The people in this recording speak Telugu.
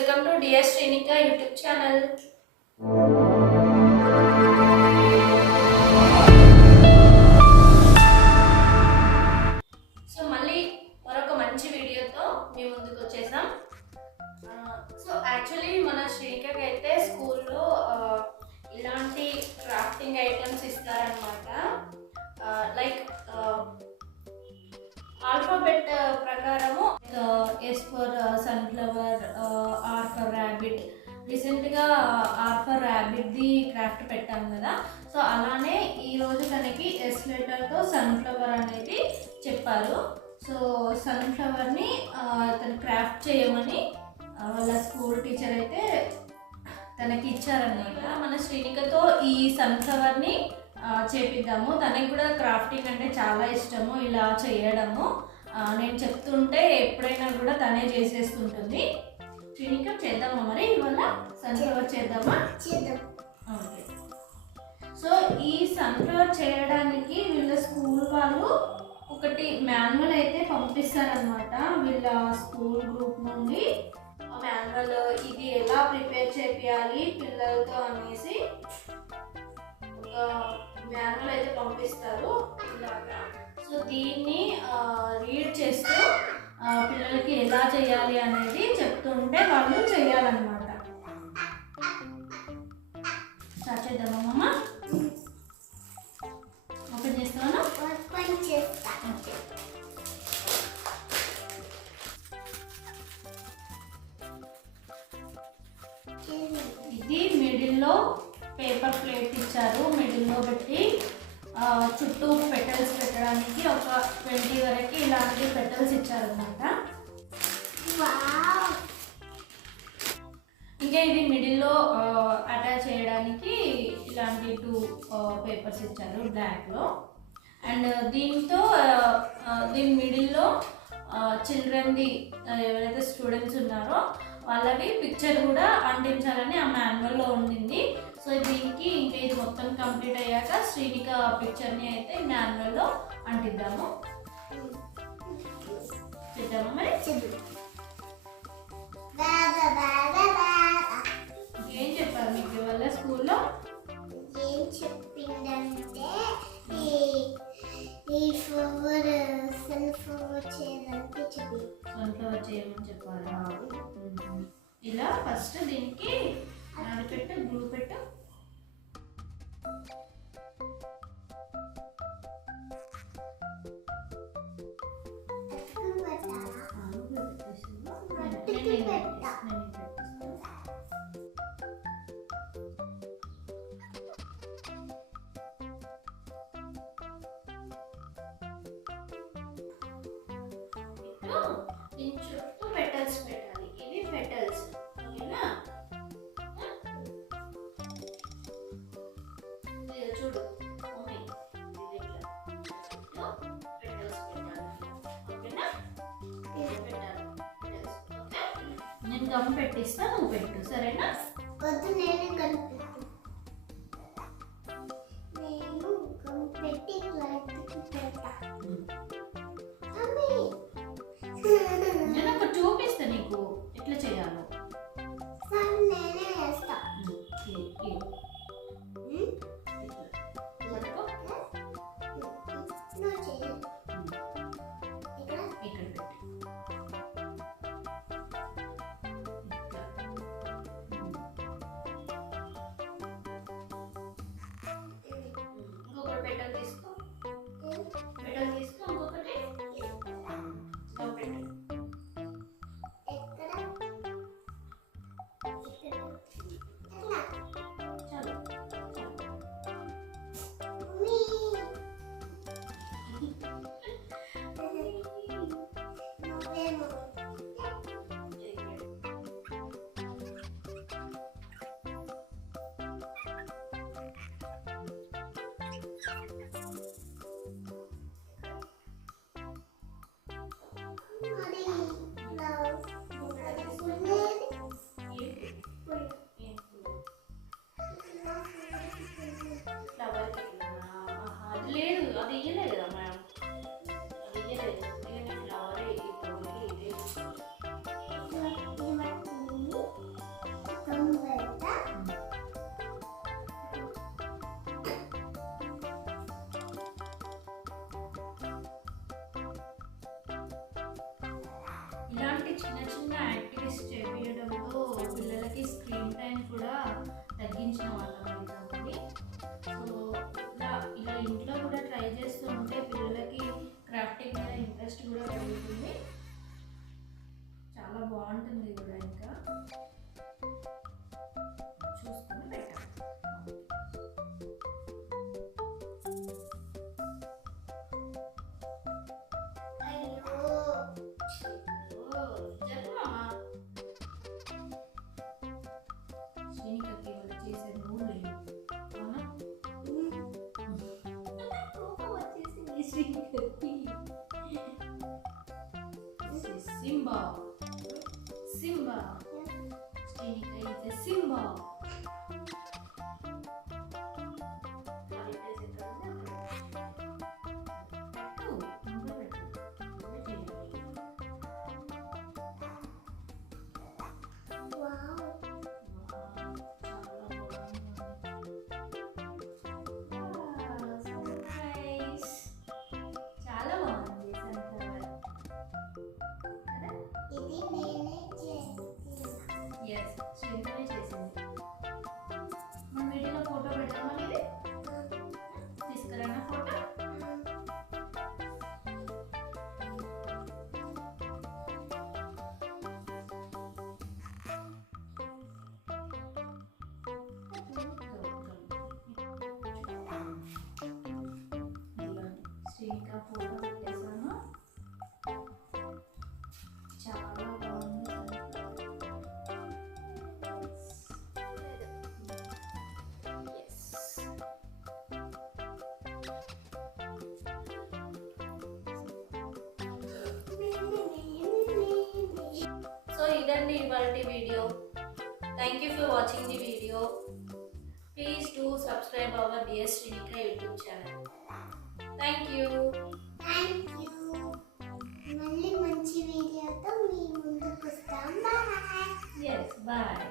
Welcome to dear Srinika YouTube channel. So మళ్ళీ మరొక మంచి వీడియోతో మీ ముందుకు వచ్చేసాం. సో యాక్చువల్లీ మన శ్రీనికకి అయితే స్కూల్లో ఇలాంటి క్రాఫ్టింగ్ ఐటమ్స్ ఇస్తారనమాట. లైక్ ఆల్ఫాబెట్ ప్రకారము S for sunflower, R for rabbit. రీసెంట్గా ఆర్ ఫర్ ర్యాబిట్ది క్రాఫ్ట్ పెట్టాం కదా, సో అలానే ఈరోజు తనకి ఎస్ లెటర్తో సన్ఫ్లవర్ అనేది చెప్పారు. సో సన్ఫ్లవర్ని తను క్రాఫ్ట్ చేయమని వాళ్ళ స్కూల్ టీచర్ అయితే తనకి ఇచ్చారన్నమాట. మన శ్రీనికతో ఈ సన్ఫ్లవర్ని చేపిద్దాము. తనకి కూడా క్రాఫ్టింగ్ అంటే చాలా ఇష్టము, ఇలా చేయడము. నేను చెప్తుంటే ఎప్పుడైనా కూడా తనే చేసేస్తుంటుంది. శ్రీనిక చేద్దామా మరి ఇవాళ సన్ఫ్లవర్ చేద్దామా? చేద్దాం. ఓకే. సో ఈ సన్ఫ్లవర్ చేయడానికి వీళ్ళ స్కూల్ వాళ్ళు ఒకటి మాన్యువల్ అయితే పంపిస్తారనమాట. వీళ్ళ స్కూల్ గ్రూప్ నుండి మాన్యువల్, ఇది ఎలా ప్రిపేర్ చేయాలి పిల్లలతో అనేసి మాన్యువల్ అయితే పంపిస్తారు ఇలాగా. సో దీన్ని రీడ్ చేస్తూ పిల్లలకి ఎలా చేయాలి అనేది చెప్తుంటే వాళ్ళు చేయాలన్నమాట. స్టార్ట్ చేద్దామా మమ్మ? ఓపెన్ చేస్తాను. ఓకే. ఇది మిడిల్లో పేపర్ ప్లేట్ ఇచ్చారు. మిడిల్లో పెట్టి చుట్టూ పెటల్స్ పెట్టడానికి ఒక 20 వరకు ఇలాంటి పెటల్స్ ఇచ్చారనమాట. ఇంకా ఇది మిడిల్లో అటాచ్ చేయడానికి ఇలాంటి 2 పేపర్స్ ఇచ్చారు బ్లాక్లో. అండ్ దీంతో దీని మిడిల్లో చిల్డ్రన్ది ఎవరైతే స్టూడెంట్స్ ఉన్నారో వాళ్ళవి పిక్చర్ కూడా అంటించాలని ఆ మాన్యువల్లో ఉండింది. సో దీనికి ఇంకా ఇది మొత్తం కంప్లీట్ అయ్యాక శ్రీనిక పిక్చర్ని అయితే మాన్యువల్లో అంటిద్దాము. చేద్దామా మరి? ఏం చెప్పారు మీకు ఇవాళ స్కూల్లో? ఏం చెప్పిందంటే సన్ఫ్లవర్ చేయమని చెప్పారా? ఇలా ఫస్ట్ దీనికి పెట్టు, గ్లూ పెట్టు. దీని చుట్టూ పెటల్స్ పెట్టాలి. ఇవి పెటల్స్, ఓకేనా? చూడు మమ్మీ, పెటల్స్ పెట్టాలి, ఓకేనా? పెట్టాలి పెటల్స్. ఓకే, నేను గమ్ పెట్టిస్తా, నువ్వు పెట్టు, సరేనా? వద్దు, నేను కనిపిస్తాను. నేను గమ్ పెట్టి పెడతా. నేను ఒకటి చూపిస్తా నీకు ఎట్లా చేయాలో. నేనే వేస్తా. ఇంకొకటి పెటల్ తీసుకో, పెటల్ తీసుకో, ఇంకొకటి పెట్టు. అది లేదు, అది ఇయ్యలేదు కదా మేడం, అది ఇయ్యలేదు. ఫ్లవరే ఇప్పుడు చిన్న చిన్న యాక్టివిటీస్ చేపించడంతో పిల్లలకి స్క్రీన్ టైం కూడా తగ్గించిన వాళ్ళం అవుతామండి. సో ఇలా ఇంట్లో కూడా ట్రై చేస్తూ ఉంటే పిల్లలకి క్రాఫ్టింగ్ మీద ఇంట్రెస్ట్ కూడా పెరుగుతుంది. చాలా బాగుంటుంది కూడా. ఇంకా చూసుకొని పెట్టాలి. శ్రీనికకి వాళ్ళు చేసే నూనె అవునా? కోపం వచ్చేసింది శ్రీనికకి. సింబా సింబా శ్రీనిక ఇది సింబా. చాలా బాగుంది సన్ఫ్లవర్. ఇది నేనే చేస్తున్నా. ఎస్ శ్రీనికనే చేసింది. మన వీడియోలో ఫోటో పెడతామని ఇది తీసుకురానా ఫోటో. శ్రీనిక ఫోటో పెట్టేసాను. చాలా బాగుంది. సో ఇదండి ఇవాల్టి వీడియో. Thank you for watching the video. Please do subscribe our dear Srinika YouTube channel. Thank you. Thank you. మళ్ళీ మంచి వీడియోతో మీ ముందుకు వస్తాం. బాయ్. Yes bye.